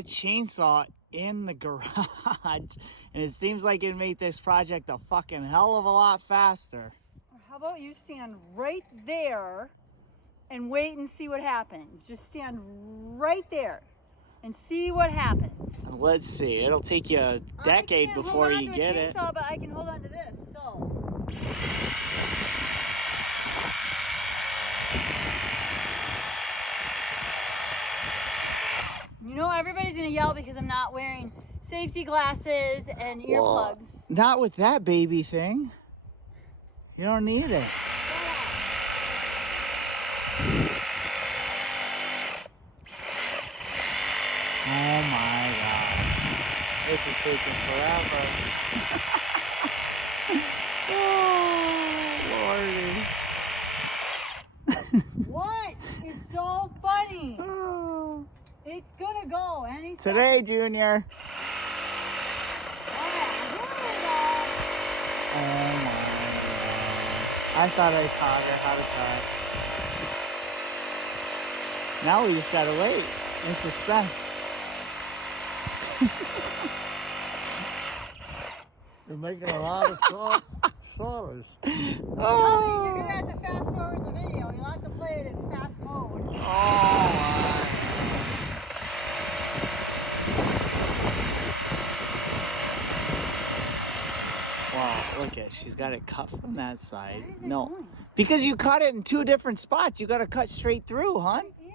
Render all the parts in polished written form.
a chainsaw in the garage, and it seems like it'd make this project a fucking hell of a lot faster. How about you stand right there and wait and see what happens? Just stand right there and see what happens. Let's see. It'll take you a decade before you get it. I can't hold on to a chainsaw, but I can hold on to this. So. You know, everybody's gonna yell because I'm not wearing safety glasses and earplugs. Not with that baby thing. You don't need it. Oh my God. This is taking forever. Oh, Lordy. What is so funny? It's gonna go any second. Today, Junior. Oh my God. I thought I taught her how to cut. Now we just gotta wait in suspense. You're making a lot of saws. Oh. You're gonna have to fast forward the video. You'll have to play it in fast mode. Oh my. Wow, look at, she's got it cut from that side. Why is it No, going? because you cut it in two different spots. You got to cut straight through, hon. Yeah.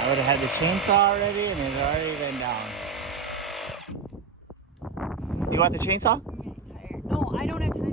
I would have had the chainsaw already, and it's already been down. You want the chainsaw? I'm getting tired. No, I don't have time.